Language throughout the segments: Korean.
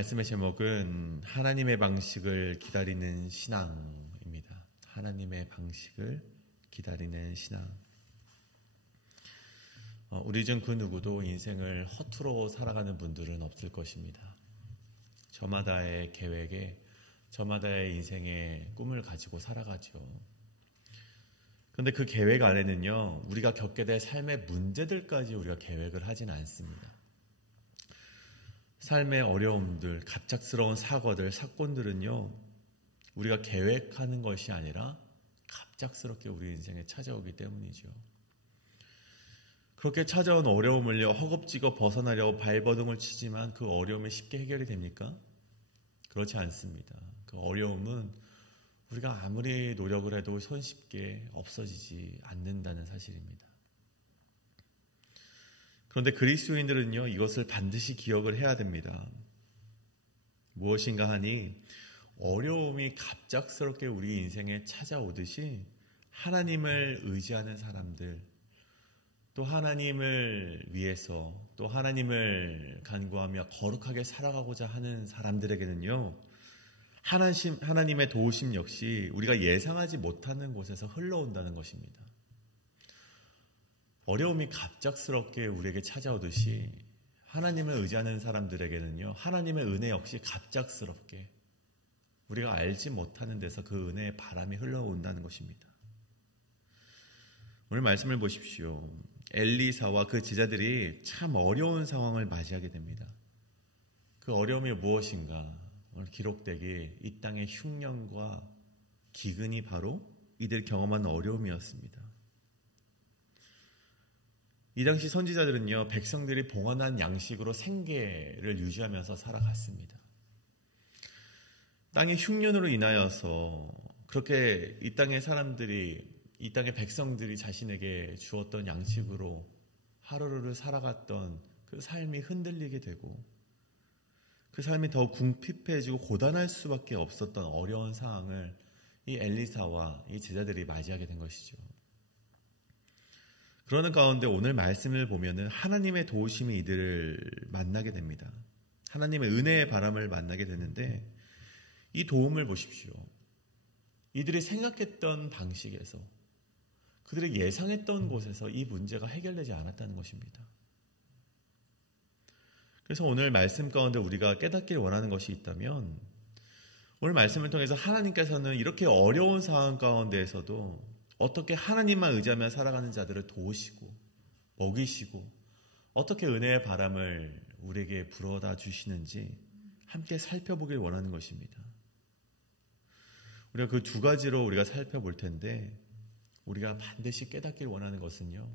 말씀의 제목은 하나님의 방식을 기다리는 신앙입니다. 하나님의 방식을 기다리는 신앙. 우리 중 그 누구도 인생을 허투루 살아가는 분들은 없을 것입니다. 저마다의 계획에, 저마다의 인생의 꿈을 가지고 살아가죠. 그런데 그 계획 안에는요, 우리가 겪게 될 삶의 문제들까지 우리가 계획을 하진 않습니다. 삶의 어려움들, 갑작스러운 사건들은요, 우리가 계획하는 것이 아니라 갑작스럽게 우리 인생에 찾아오기 때문이죠. 그렇게 찾아온 어려움을요, 허겁지겁 벗어나려고 발버둥을 치지만 그 어려움이 쉽게 해결이 됩니까? 그렇지 않습니다. 그 어려움은 우리가 아무리 노력을 해도 손쉽게 없어지지 않는다는 사실입니다. 그런데 그리스도인들은요, 이것을 반드시 기억을 해야 됩니다. 무엇인가 하니 어려움이 갑작스럽게 우리 인생에 찾아오듯이 하나님을 의지하는 사람들, 또 하나님을 위해서, 또 하나님을 간구하며 거룩하게 살아가고자 하는 사람들에게는요, 하나님의 도우심 역시 우리가 예상하지 못하는 곳에서 흘러온다는 것입니다. 어려움이 갑작스럽게 우리에게 찾아오듯이 하나님을 의지하는 사람들에게는요, 하나님의 은혜 역시 갑작스럽게 우리가 알지 못하는 데서 그 은혜의 바람이 흘러온다는 것입니다. 오늘 말씀을 보십시오. 엘리사와 그 제자들이 참 어려운 상황을 맞이하게 됩니다. 그 어려움이 무엇인가? 오늘 기록되기 이 땅의 흉년과 기근이 바로 이들 경험한 어려움이었습니다. 이 당시 선지자들은요, 백성들이 봉헌한 양식으로 생계를 유지하면서 살아갔습니다. 땅의 흉년으로 인하여서 그렇게 이 땅의 사람들이, 이 땅의 백성들이 자신에게 주었던 양식으로 하루를 살아갔던 그 삶이 흔들리게 되고 그 삶이 더 궁핍해지고 고단할 수밖에 없었던 어려운 상황을 이 엘리사와 이 제자들이 맞이하게 된 것이죠. 그러는 가운데 오늘 말씀을 보면은 하나님의 도우심이 이들을 만나게 됩니다. 하나님의 은혜의 바람을 만나게 되는데 이 도움을 보십시오. 이들이 생각했던 방식에서, 그들이 예상했던 곳에서 이 문제가 해결되지 않았다는 것입니다. 그래서 오늘 말씀 가운데 우리가 깨닫길 원하는 것이 있다면, 오늘 말씀을 통해서 하나님께서는 이렇게 어려운 상황 가운데에서도 어떻게 하나님만 의지하며 살아가는 자들을 도우시고 먹이시고 어떻게 은혜의 바람을 우리에게 불어다 주시는지 함께 살펴보길 원하는 것입니다. 우리가 그 두 가지로 우리가 살펴볼 텐데, 우리가 반드시 깨닫길 원하는 것은요,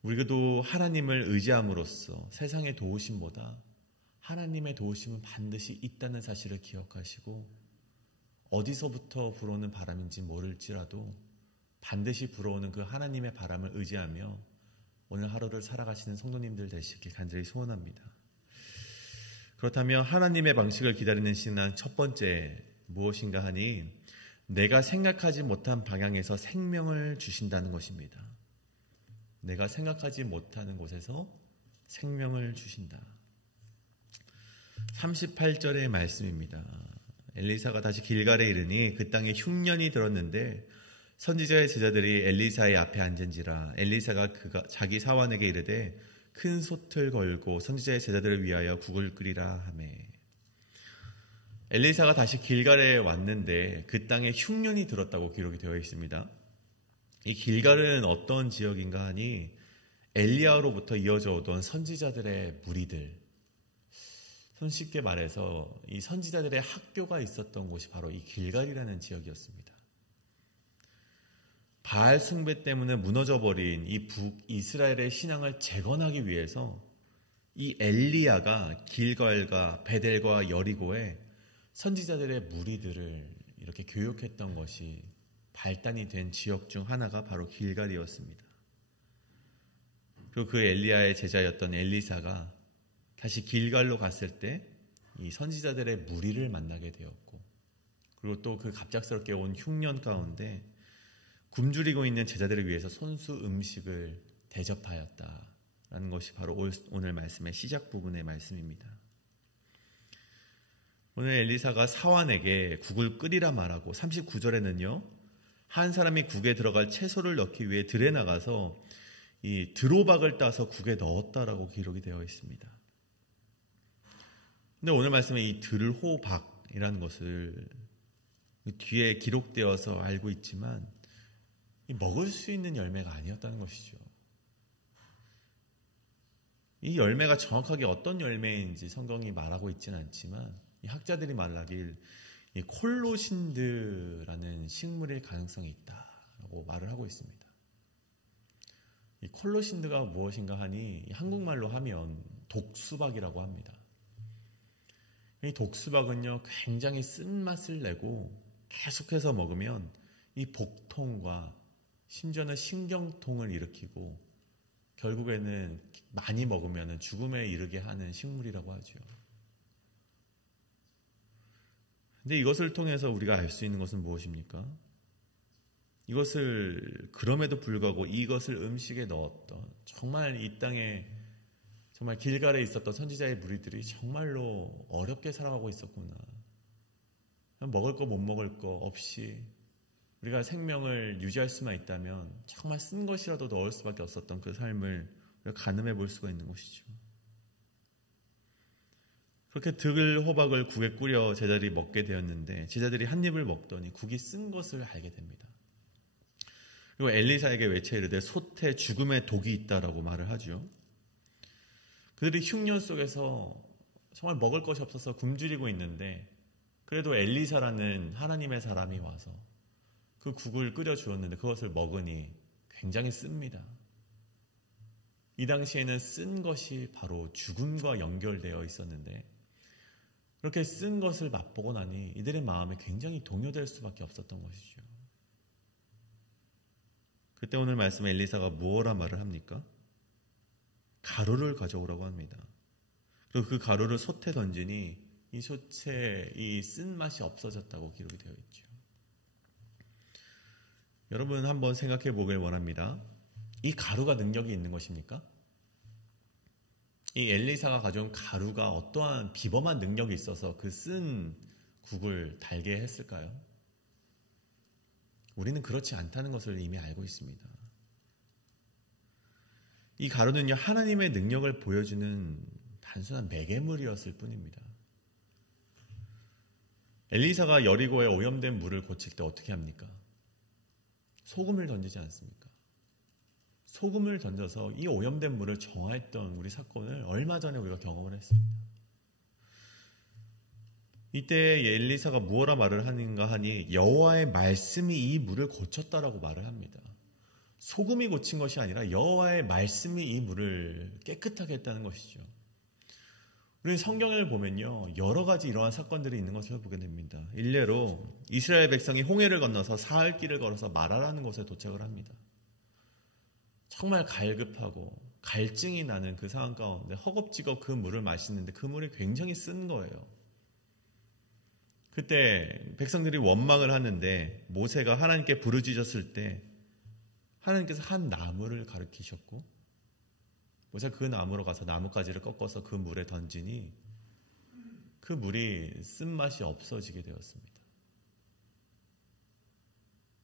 우리도 하나님을 의지함으로써 세상의 도우심보다 하나님의 도우심은 반드시 있다는 사실을 기억하시고, 어디서부터 불어오는 바람인지 모를지라도 반드시 불어오는 그 하나님의 바람을 의지하며 오늘 하루를 살아가시는 성도님들 되시길 간절히 소원합니다. 그렇다면 하나님의 방식을 기다리는 신앙 첫 번째 무엇인가 하니, 내가 생각하지 못한 방향에서 생명을 주신다는 것입니다. 내가 생각하지 못하는 곳에서 생명을 주신다. 38절의 말씀입니다. 엘리사가 다시 길갈에 이르니 그 땅에 흉년이 들었는데 선지자의 제자들이 엘리사의 앞에 앉은지라. 엘리사가 자기 사환에게 이르되 큰 솥을 걸고 선지자의 제자들을 위하여 국을 끓이라 하매. 엘리사가 다시 길갈에 왔는데 그 땅에 흉년이 들었다고 기록이 되어 있습니다. 이 길갈은 어떤 지역인가 하니 엘리야로부터 이어져 오던 선지자들의 무리들, 손쉽게 말해서 이 선지자들의 학교가 있었던 곳이 바로 이 길갈이라는 지역이었습니다. 바알 숭배 때문에 무너져버린 이 북이스라엘의 신앙을 재건하기 위해서 이 엘리야가 길갈과 베델과 여리고에 선지자들의 무리들을 이렇게 교육했던 것이 발단이 된 지역 중 하나가 바로 길갈이었습니다. 그리고 그 엘리야의 제자였던 엘리사가 다시 길갈로 갔을 때 이 선지자들의 무리를 만나게 되었고, 그리고 또 그 갑작스럽게 온 흉년 가운데 굶주리고 있는 제자들을 위해서 손수 음식을 대접하였다라는 것이 바로 오늘 말씀의 시작 부분의 말씀입니다. 오늘 엘리사가 사환에게 국을 끓이라 말하고 39절에는요. 한 사람이 국에 들어갈 채소를 넣기 위해 들에 나가서 이 드로박을 따서 국에 넣었다라고 기록이 되어 있습니다. 근데 오늘 말씀에 이 들호박이라는 것을 뒤에 기록되어서 알고 있지만 먹을 수 있는 열매가 아니었다는 것이죠. 이 열매가 정확하게 어떤 열매인지 성경이 말하고 있지는 않지만 이 학자들이 말하길 이 콜로신드라는 식물일 가능성이 있다라고 말을 하고 있습니다. 이 콜로신드가 무엇인가 하니 한국말로 하면 독수박이라고 합니다. 이 독수박은요 굉장히 쓴맛을 내고 계속해서 먹으면 이 복통과 심지어는 신경통을 일으키고 결국에는 많이 먹으면 죽음에 이르게 하는 식물이라고 하죠. 근데 이것을 통해서 우리가 알 수 있는 것은 무엇입니까? 이것을 그럼에도 불구하고 이것을 음식에 넣었던 정말 이 땅에 정말 길갈에 있었던 선지자의 무리들이 정말로 어렵게 살아가고 있었구나. 먹을 거 못 먹을 거 없이 우리가 생명을 유지할 수만 있다면 정말 쓴 것이라도 넣을 수밖에 없었던 그 삶을 우리가 가늠해 볼 수가 있는 것이죠. 그렇게 들호박을 국에 끓여 제자들이 먹게 되었는데 제자들이 한 입을 먹더니 국이 쓴 것을 알게 됩니다. 그리고 엘리사에게 외쳐 이르되 솥에 죽음의 독이 있다라고 말을 하죠. 그들이 흉년 속에서 정말 먹을 것이 없어서 굶주리고 있는데 그래도 엘리사라는 하나님의 사람이 와서 그 국을 끓여 주었는데 그것을 먹으니 굉장히 씁니다. 이 당시에는 쓴 것이 바로 죽음과 연결되어 있었는데 그렇게 쓴 것을 맛보고 나니 이들의 마음이 굉장히 동요될 수밖에 없었던 것이죠. 그때 오늘 말씀에 엘리사가 무엇라 말을 합니까? 가루를 가져오라고 합니다. 그리고 그 가루를 솥에 던지니 이 솥에 이 쓴맛이 없어졌다고 기록이 되어 있죠. 여러분 한번 생각해 보길 원합니다. 이 가루가 능력이 있는 것입니까? 이 엘리사가 가져온 가루가 어떠한 비범한 능력이 있어서 그 쓴 국을 달게 했을까요? 우리는 그렇지 않다는 것을 이미 알고 있습니다. 이 가루는요, 하나님의 능력을 보여주는 단순한 매개물이었을 뿐입니다. 엘리사가 여리고의 오염된 물을 고칠 때 어떻게 합니까? 소금을 던지지 않습니까? 소금을 던져서 이 오염된 물을 정화했던 우리 사건을 얼마 전에 우리가 경험을 했습니다. 이때 엘리사가 무엇라 말을 하는가 하니 여호와의 말씀이 이 물을 고쳤다라고 말을 합니다. 소금이 고친 것이 아니라 여호와의 말씀이 이 물을 깨끗하게 했다는 것이죠. 우리 성경을 보면요, 여러 가지 이러한 사건들이 있는 것을 보게 됩니다. 일례로 이스라엘 백성이 홍해를 건너서 사흘 길을 걸어서 마라라는 곳에 도착을 합니다. 정말 갈급하고 갈증이 나는 그 상황 가운데 허겁지겁 그 물을 마시는데 그 물이 굉장히 쓴 거예요. 그때 백성들이 원망을 하는데 모세가 하나님께 부르짖었을 때 하나님께서 한 나무를 가리키셨고 모세가 그 나무로 가서 나뭇가지를 꺾어서 그 물에 던지니 그 물이 쓴맛이 없어지게 되었습니다.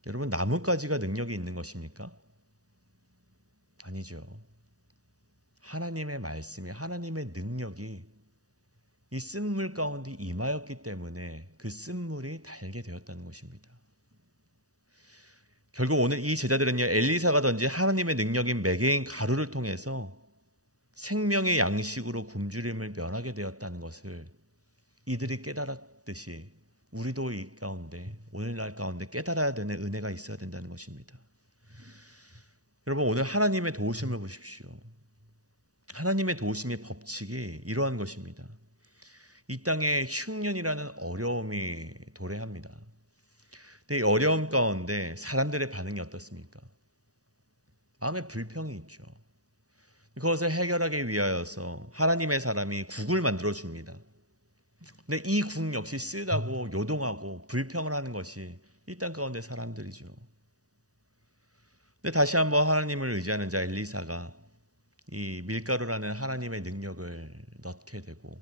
여러분, 나뭇가지가 능력이 있는 것입니까? 아니죠. 하나님의 말씀이, 하나님의 능력이 이 쓴물 가운데 임하였기 때문에 그 쓴물이 달게 되었다는 것입니다. 결국 오늘 이 제자들은요, 엘리사가 던진 하나님의 능력인 매개인 가루를 통해서 생명의 양식으로 굶주림을 면하게 되었다는 것을 이들이 깨달았듯이 우리도 이 가운데, 오늘날 가운데 깨달아야 되는 은혜가 있어야 된다는 것입니다. 여러분, 오늘 하나님의 도우심을 보십시오. 하나님의 도우심의 법칙이 이러한 것입니다. 이 땅에 흉년이라는 어려움이 도래합니다. 근데 이 어려움 가운데 사람들의 반응이 어떻습니까? 마음에 불평이 있죠. 그것을 해결하기 위하여서 하나님의 사람이 국을 만들어 줍니다. 근데 이 국 역시 쓰다고 요동하고 불평을 하는 것이 이 땅 가운데 사람들이죠. 근데 다시 한번 하나님을 의지하는 자 엘리사가 이 밀가루라는 하나님의 능력을 넣게 되고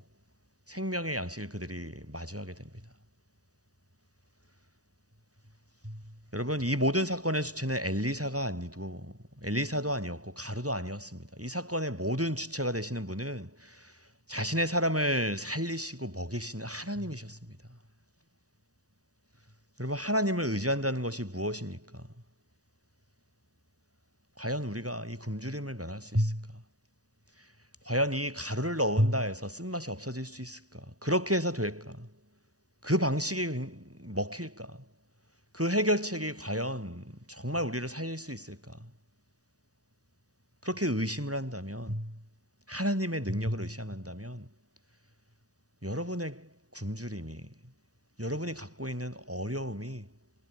생명의 양식을 그들이 마주하게 됩니다. 여러분, 이 모든 사건의 주체는 엘리사도 아니었고 가룟도 아니었습니다. 이 사건의 모든 주체가 되시는 분은 자신의 사람을 살리시고 먹이시는 하나님이셨습니다. 여러분, 하나님을 의지한다는 것이 무엇입니까? 과연 우리가 이 굶주림을 면할 수 있을까? 과연 이 가루를 넣은다 해서 쓴맛이 없어질 수 있을까? 그렇게 해서 될까? 그 방식이 먹힐까? 그 해결책이 과연 정말 우리를 살릴 수 있을까? 그렇게 의심을 한다면, 하나님의 능력을 의심한다면 여러분의 굶주림이, 여러분이 갖고 있는 어려움이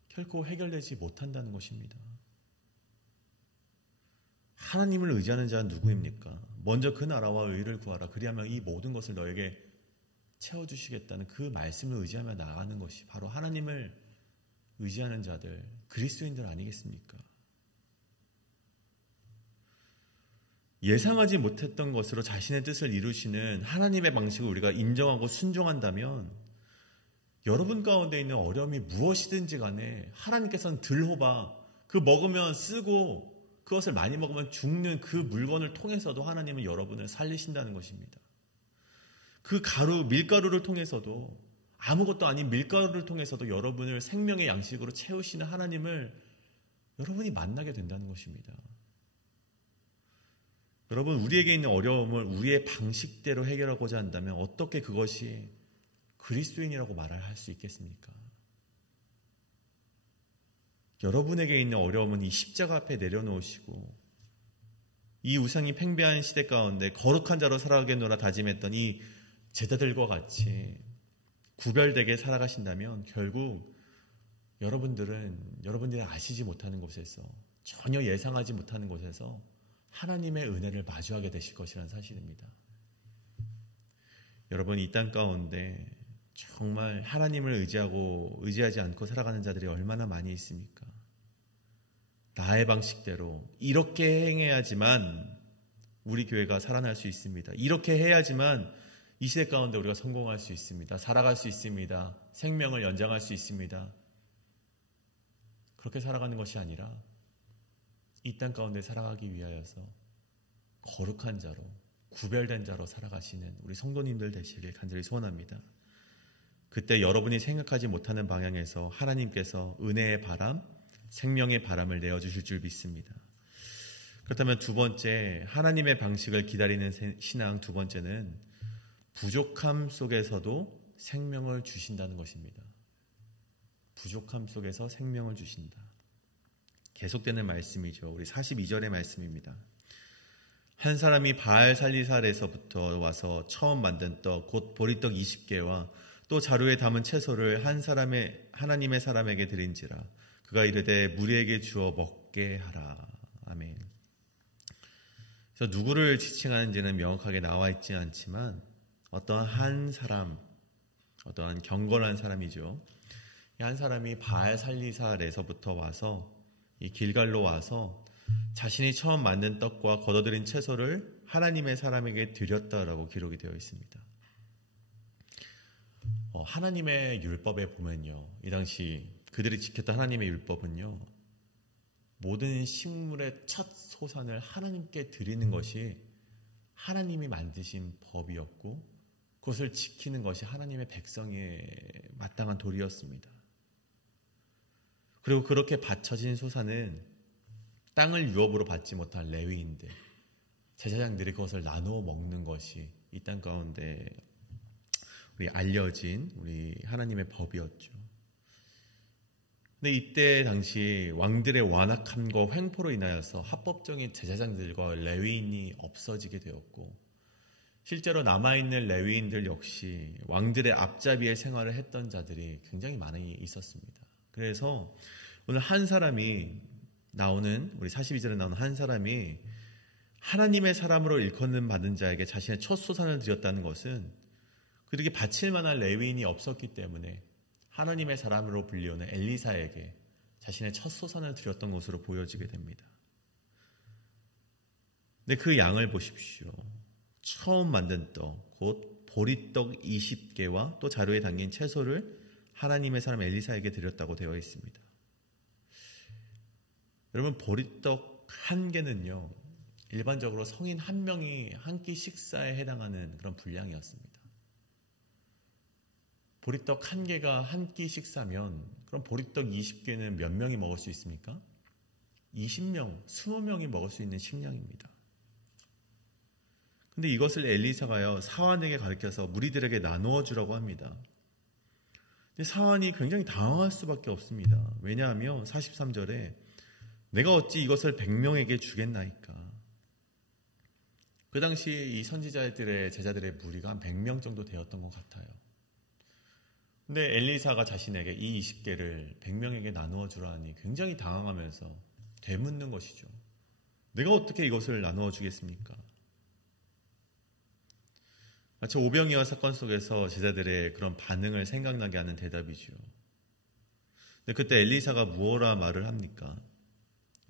결코 해결되지 못한다는 것입니다. 하나님을 의지하는 자는 누구입니까? 먼저 그 나라와 의를 구하라. 그리하면 이 모든 것을 너에게 채워주시겠다는 그 말씀을 의지하며 나아가는 것이 바로 하나님을 의지하는 자들, 그리스도인들 아니겠습니까? 예상하지 못했던 것으로 자신의 뜻을 이루시는 하나님의 방식을 우리가 인정하고 순종한다면 여러분 가운데 있는 어려움이 무엇이든지 간에 하나님께서는 들호바, 그 먹으면 쓰고 그것을 많이 먹으면 죽는 그 물건을 통해서도 하나님은 여러분을 살리신다는 것입니다. 그 밀가루를 통해서도, 아무것도 아닌 밀가루를 통해서도 여러분을 생명의 양식으로 채우시는 하나님을 여러분이 만나게 된다는 것입니다. 여러분, 우리에게 있는 어려움을 우리의 방식대로 해결하고자 한다면 어떻게 그것이 그리스도인이라고 말할 수 있겠습니까? 여러분에게 있는 어려움은 이 십자가 앞에 내려놓으시고 이 우상이 팽배한 시대 가운데 거룩한 자로 살아가겠노라 다짐했던 이 제자들과 같이 구별되게 살아가신다면 결국 여러분들이 아시지 못하는 곳에서, 전혀 예상하지 못하는 곳에서 하나님의 은혜를 마주하게 되실 것이라는 사실입니다. 여러분, 이 땅 가운데 정말 하나님을 의지하지 않고 살아가는 자들이 얼마나 많이 있습니까? 나의 방식대로 이렇게 행해야지만 우리 교회가 살아날 수 있습니다. 이렇게 해야지만 이 시대 가운데 우리가 성공할 수 있습니다. 살아갈 수 있습니다. 생명을 연장할 수 있습니다. 그렇게 살아가는 것이 아니라 이 땅 가운데 살아가기 위하여서 거룩한 자로, 구별된 자로 살아가시는 우리 성도님들 되시길 간절히 소원합니다. 그때 여러분이 생각하지 못하는 방향에서 하나님께서 은혜의 바람, 생명의 바람을 내어주실 줄 믿습니다. 그렇다면 두 번째, 하나님의 방식을 기다리는 신앙 두 번째는 부족함 속에서도 생명을 주신다는 것입니다. 부족함 속에서 생명을 주신다. 계속되는 말씀이죠. 우리 42절의 말씀입니다. 한 사람이 바알 살리살에서부터 와서 처음 만든 떡, 곧 보리떡 20개와 또 자루에 담은 채소를 하나님의 사람에게 드린지라. 그가 이르되 무리에게 주어 먹게 하라. 아멘. 그래서 누구를 지칭하는지는 명확하게 나와 있지 않지만 어떠한 한 사람, 어떠한 경건한 사람이죠. 이 한 사람이 바알 살리살에서부터 와서 이 길갈로 와서 자신이 처음 만든 떡과 걷어들인 채소를 하나님의 사람에게 드렸다라고 기록이 되어 있습니다. 하나님의 율법에 보면요, 이 당시 그들이 지켰던 하나님의 율법은요, 모든 식물의 첫 소산을 하나님께 드리는 것이 하나님이 만드신 법이었고 그것을 지키는 것이 하나님의 백성의 마땅한 도리였습니다. 그리고 그렇게 바쳐진 소산은 땅을 유업으로 받지 못한 레위인들, 제사장들이 그것을 나누어 먹는 것이 이 땅 가운데 우리 알려진 우리 하나님의 법이었죠. 근데 이때 당시 왕들의 완악함과 횡포로 인하여서 합법적인 제사장들과 레위인이 없어지게 되었고, 실제로 남아있는 레위인들 역시 왕들의 앞잡이의 생활을 했던 자들이 굉장히 많이 있었습니다. 그래서 오늘 한 사람이 나오는, 우리 42절에 나오는 한 사람이 하나님의 사람으로 일컫는 받은 자에게 자신의 첫 소산을 드렸다는 것은 그들에게 바칠 만한 레위인이 없었기 때문에 하나님의 사람으로 불리우는 엘리사에게 자신의 첫 소산을 드렸던 것으로 보여지게 됩니다. 근데 그 양을 보십시오. 처음 만든 떡, 곧 보리떡 20개와 또 자루에 담긴 채소를 하나님의 사람 엘리사에게 드렸다고 되어 있습니다. 여러분, 보리떡 1개는요, 일반적으로 성인 1명이 한 끼 식사에 해당하는 그런 분량이었습니다. 보리떡 1개가 한 끼 식사면 그럼 보리떡 20개는 몇 명이 먹을 수 있습니까? 20명, 20명이 먹을 수 있는 식량입니다. 근데 이것을 엘리사가요, 사환에게 가르쳐서 무리들에게 나누어 주라고 합니다. 근데 사환이 굉장히 당황할 수밖에 없습니다. 왜냐하면 43절에 내가 어찌 이것을 100명에게 주겠나이까. 그 당시 이 선지자들의 제자들의 무리가 한 100명 정도 되었던 것 같아요. 근데 엘리사가 자신에게 이 20개를 100명에게 나누어 주라니 굉장히 당황하면서 되묻는 것이죠. 내가 어떻게 이것을 나누어 주겠습니까? 마치 오병이어 사건 속에서 제자들의 그런 반응을 생각나게 하는 대답이죠. 근데 그때 엘리사가 무엇라 말을 합니까?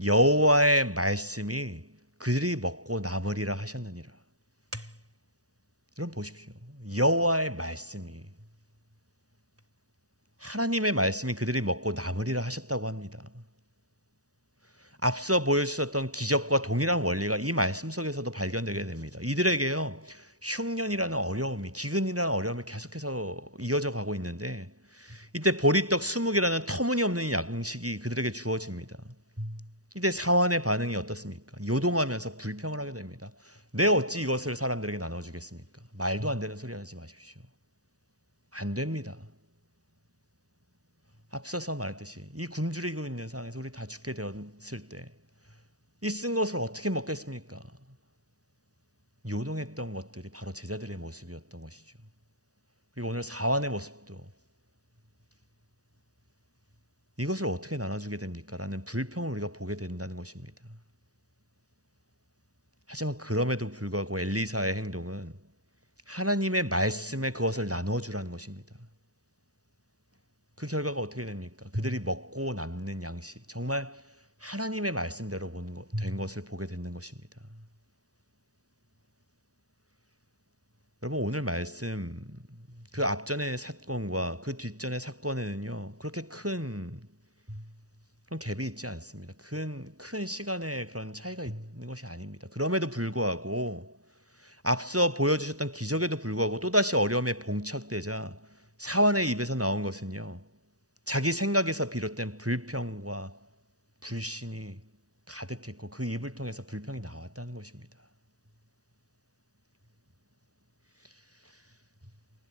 여호와의 말씀이 그들이 먹고 남으리라 하셨느니라. 여러분 보십시오. 여호와의 말씀이, 하나님의 말씀이 그들이 먹고 남으리라 하셨다고 합니다. 앞서 보여주셨던 기적과 동일한 원리가 이 말씀 속에서도 발견되게 됩니다. 이들에게요, 흉년이라는 어려움이, 기근이라는 어려움이 계속해서 이어져 가고 있는데, 이때 보리떡 20개라는 터무니없는 양식이 그들에게 주어집니다. 이때 사환의 반응이 어떻습니까? 요동하면서 불평을 하게 됩니다. 내 어찌 이것을 사람들에게 나눠주겠습니까? 말도 안 되는 소리 하지 마십시오. 안 됩니다. 앞서서 말했듯이 이 굶주리고 있는 상황에서 우리 다 죽게 되었을 때 이 쓴 것을 어떻게 먹겠습니까? 요동했던 것들이 바로 제자들의 모습이었던 것이죠. 그리고 오늘 사환의 모습도 이것을 어떻게 나눠주게 됩니까? 라는 불평을 우리가 보게 된다는 것입니다. 하지만 그럼에도 불구하고 엘리사의 행동은 하나님의 말씀에 그것을 나누어 주라는 것입니다. 그 결과가 어떻게 됩니까? 그들이 먹고 남는 양식, 정말 하나님의 말씀대로 된 것을 보게 되는 것입니다. 여러분, 오늘 말씀, 그 앞전의 사건과 그 뒷전의 사건에는요, 그렇게 큰 그런 갭이 있지 않습니다. 큰 시간의 그런 차이가 있는 것이 아닙니다. 그럼에도 불구하고 앞서 보여주셨던 기적에도 불구하고 또다시 어려움에 봉착되자 사환의 입에서 나온 것은요, 자기 생각에서 비롯된 불평과 불신이 가득했고 그 입을 통해서 불평이 나왔다는 것입니다.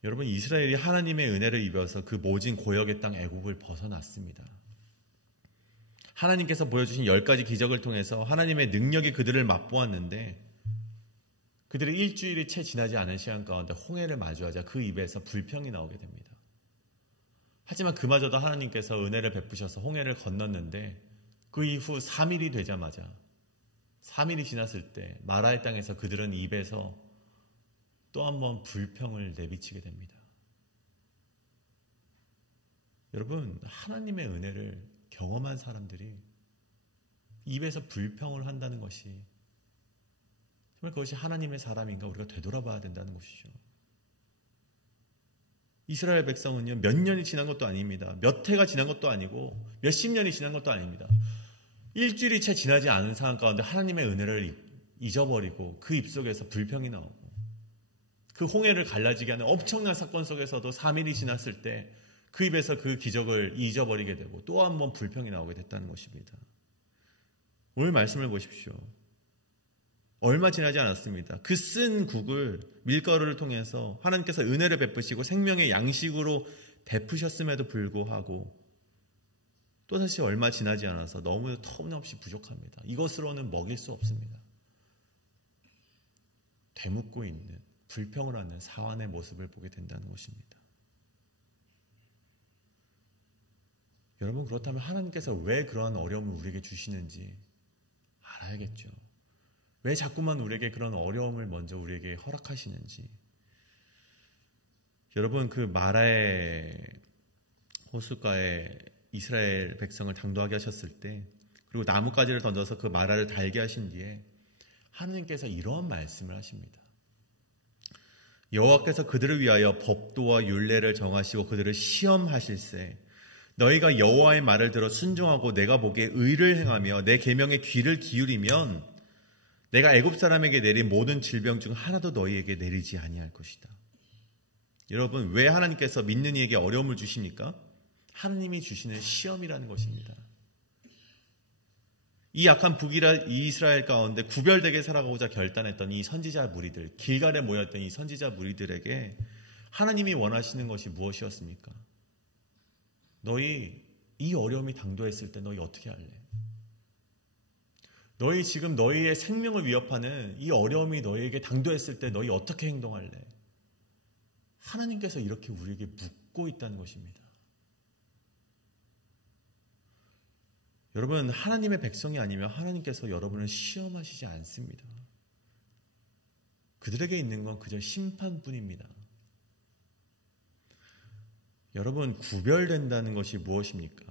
여러분, 이스라엘이 하나님의 은혜를 입어서 그 모진 고역의 땅 애국을 벗어났습니다. 하나님께서 보여주신 10가지 기적을 통해서 하나님의 능력이 그들을 맛보았는데 그들이 일주일이 채 지나지 않은 시간 가운데 홍해를 마주하자 그 입에서 불평이 나오게 됩니다. 하지만 그마저도 하나님께서 은혜를 베푸셔서 홍해를 건넜는데 그 이후 3일이 되자마자 3일이 지났을 때 마라의 땅에서 그들은 입에서 또 한 번 불평을 내비치게 됩니다. 여러분, 하나님의 은혜를 경험한 사람들이 입에서 불평을 한다는 것이 정말 그것이 하나님의 사람인가 우리가 되돌아봐야 된다는 것이죠. 이스라엘 백성은요, 몇 년이 지난 것도 아닙니다. 몇 해가 지난 것도 아니고 몇십 년이 지난 것도 아닙니다. 일주일이 채 지나지 않은 상황 가운데 하나님의 은혜를 잊어버리고 그 입속에서 불평이 나오고 그 홍해를 갈라지게 하는 엄청난 사건 속에서도 3일이 지났을 때 그 입에서 그 기적을 잊어버리게 되고 또 한 번 불평이 나오게 됐다는 것입니다. 오늘 말씀을 보십시오. 얼마 지나지 않았습니다. 그 쓴 국을 밀가루를 통해서 하나님께서 은혜를 베푸시고 생명의 양식으로 베푸셨음에도 불구하고 또다시 얼마 지나지 않아서 너무 터무니없이 부족합니다. 이것으로는 먹일 수 없습니다. 되묻고 있는, 불평을 하는 사환의 모습을 보게 된다는 것입니다. 여러분, 그렇다면 하나님께서 왜 그러한 어려움을 우리에게 주시는지 알아야겠죠. 왜 자꾸만 우리에게 그런 어려움을 먼저 우리에게 허락하시는지. 여러분, 그 마라의 호숫가에 이스라엘 백성을 당도하게 하셨을 때, 그리고 나뭇가지를 던져서 그 마라를 달게 하신 뒤에 하나님께서 이러한 말씀을 하십니다. 여호와께서 그들을 위하여 법도와 율례를 정하시고 그들을 시험하실세. 너희가 여호와의 말을 들어 순종하고 내가 보기에 의를 행하며 내 계명에 귀를 기울이면 내가 애굽 사람에게 내린 모든 질병 중 하나도 너희에게 내리지 아니할 것이다. 여러분, 왜 하나님께서 믿는 이에게 어려움을 주십니까? 하나님이 주시는 시험이라는 것입니다. 이 약한 북이스라엘 가운데 구별되게 살아가고자 결단했던 이 선지자 무리들, 길갈에 모였던 이 선지자 무리들에게 하나님이 원하시는 것이 무엇이었습니까? 너희 이 어려움이 당도했을 때 너희 어떻게 할래? 너희 지금 너희의 생명을 위협하는 이 어려움이 너희에게 당도했을 때 너희 어떻게 행동할래? 하나님께서 이렇게 우리에게 묻고 있다는 것입니다. 여러분, 하나님의 백성이 아니면 하나님께서 여러분을 시험하시지 않습니다. 그들에게 있는 건 그저 심판뿐입니다. 여러분, 구별된다는 것이 무엇입니까?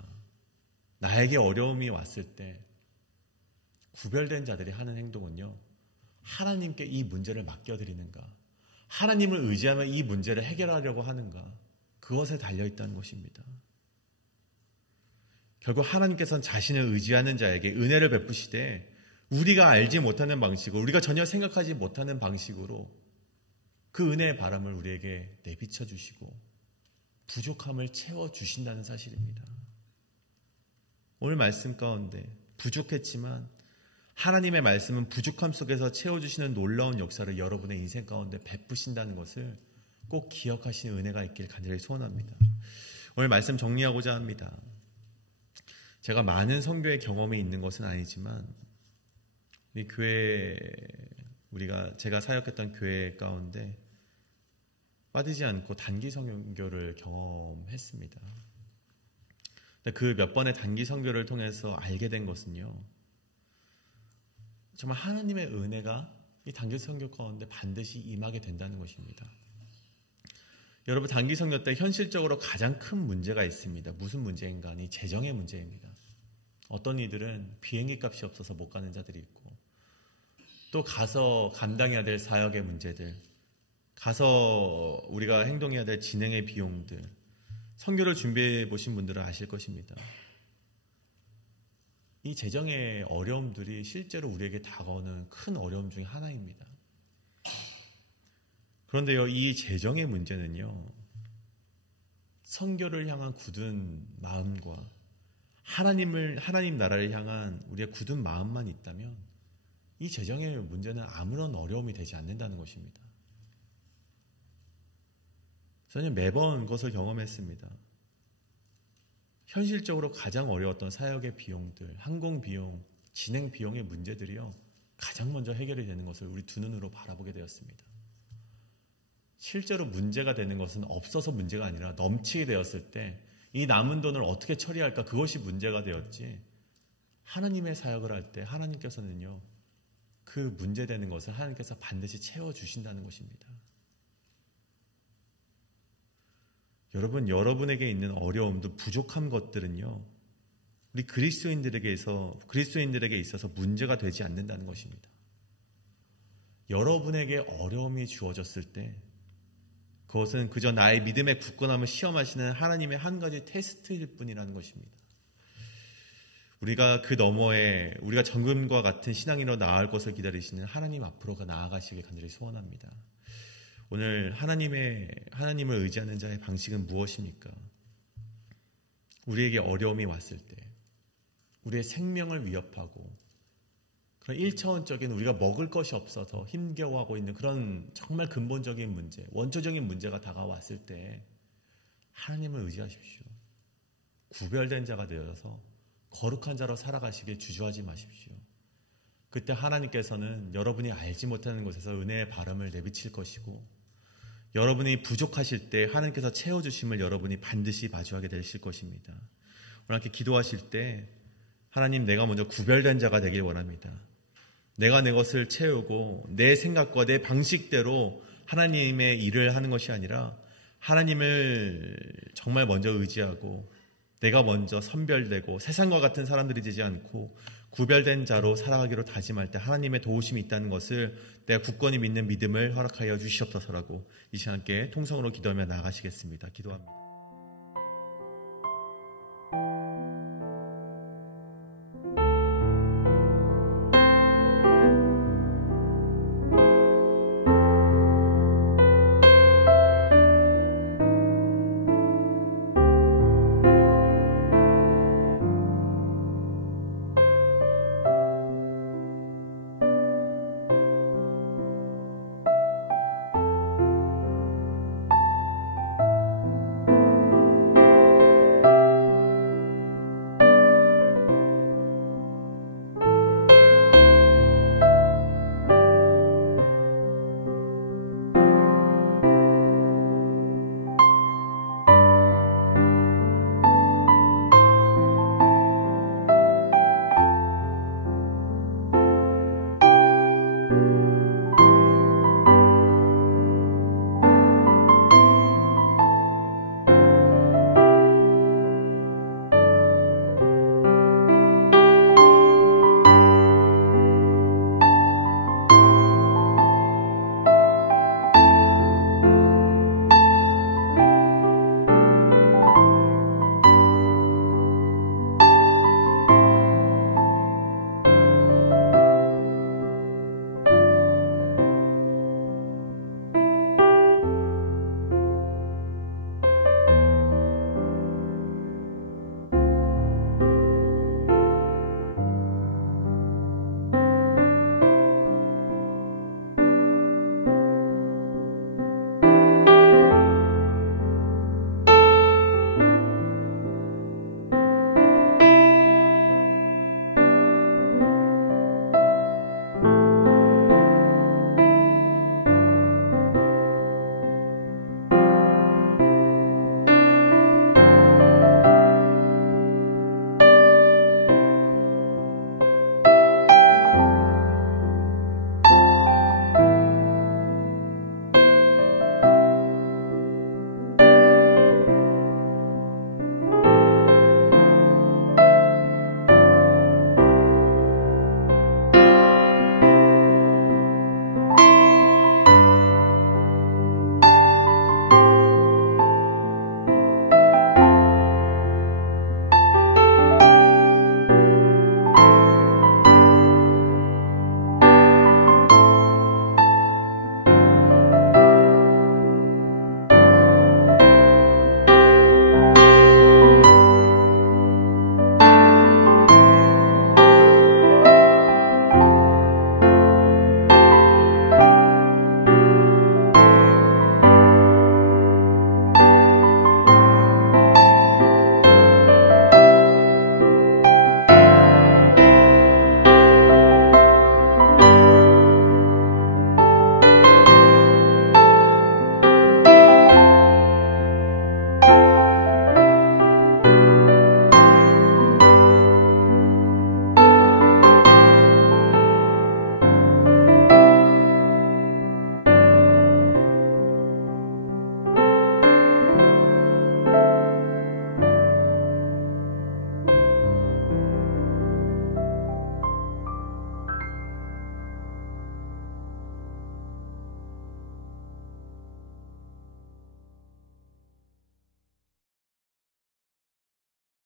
나에게 어려움이 왔을 때 구별된 자들이 하는 행동은요, 하나님께 이 문제를 맡겨드리는가, 하나님을 의지하며 이 문제를 해결하려고 하는가, 그것에 달려있다는 것입니다. 결국 하나님께서는 자신을 의지하는 자에게 은혜를 베푸시되 우리가 알지 못하는 방식으로, 우리가 전혀 생각하지 못하는 방식으로 그 은혜의 바람을 우리에게 내비쳐 주시고 부족함을 채워주신다는 사실입니다. 오늘 말씀 가운데 부족했지만 하나님의 말씀은 부족함 속에서 채워주시는 놀라운 역사를 여러분의 인생 가운데 베푸신다는 것을 꼭 기억하시는 은혜가 있길 간절히 소원합니다. 오늘 말씀 정리하고자 합니다. 제가 많은 선교의 경험이 있는 것은 아니지만 이 교회, 제가 사역했던 교회 가운데 빠지지 않고 단기 선교를 경험했습니다. 그 몇 번의 단기 선교를 통해서 알게 된 것은요, 정말 하나님의 은혜가 이 단기 선교 가운데 반드시 임하게 된다는 것입니다. 여러분, 단기 선교 때 현실적으로 가장 큰 문제가 있습니다. 무슨 문제인가? 이 재정의 문제입니다. 어떤 이들은 비행기 값이 없어서 못 가는 자들이 있고, 또 가서 감당해야 될 사역의 문제들, 가서 우리가 행동해야 될 진행의 비용들, 선교를 준비해 보신 분들은 아실 것입니다. 이 재정의 어려움들이 실제로 우리에게 다가오는 큰 어려움 중에 하나입니다. 그런데요, 이 재정의 문제는요, 선교를 향한 굳은 마음과 하나님 나라를 향한 우리의 굳은 마음만 있다면 이 재정의 문제는 아무런 어려움이 되지 않는다는 것입니다. 저는 매번 그것을 경험했습니다. 현실적으로 가장 어려웠던 사역의 비용들, 항공 비용, 진행 비용의 문제들이요, 가장 먼저 해결이 되는 것을 우리 두 눈으로 바라보게 되었습니다. 실제로 문제가 되는 것은 없어서 문제가 아니라 넘치게 되었을 때 이 남은 돈을 어떻게 처리할까, 그것이 문제가 되었지, 하나님의 사역을 할 때 하나님께서는요, 그 문제되는 것을 하나님께서 반드시 채워주신다는 것입니다. 여러분, 여러분에게 있는 어려움도 부족한 것들은요, 우리 그리스도인들에게 있어서 문제가 되지 않는다는 것입니다. 여러분에게 어려움이 주어졌을 때 그것은 그저 나의 믿음의 굳건함을 시험하시는 하나님의 한 가지 테스트일 뿐이라는 것입니다. 우리가 그 너머에 우리가 정금과 같은 신앙인으로 나아갈 것을 기다리시는 하나님 앞으로가 나아가시길 간절히 소원합니다. 오늘 하나님을 의지하는 자의 방식은 무엇입니까? 우리에게 어려움이 왔을 때, 우리의 생명을 위협하고 그런 1차원적인 우리가 먹을 것이 없어서 힘겨워하고 있는 그런 정말 근본적인 문제, 원초적인 문제가 다가왔을 때 하나님을 의지하십시오. 구별된 자가 되어서 거룩한 자로 살아가시길 주저하지 마십시오. 그때 하나님께서는 여러분이 알지 못하는 곳에서 은혜의 바람을 내비칠 것이고, 여러분이 부족하실 때 하나님께서 채워주심을 여러분이 반드시 마주하게 되실 것입니다. 오늘 함께 기도하실 때 하나님, 내가 먼저 구별된 자가 되길 원합니다. 내가 내 것을 채우고 내 생각과 내 방식대로 하나님의 일을 하는 것이 아니라 하나님을 정말 먼저 의지하고 내가 먼저 선별되고 세상과 같은 사람들이 되지 않고 구별된 자로 살아가기로 다짐할 때 하나님의 도우심이 있다는 것을 내가 굳건히 믿는 믿음을 허락하여 주시옵소서라고 이 시간 함께 통성으로 기도하며 나아가시겠습니다. 기도합니다.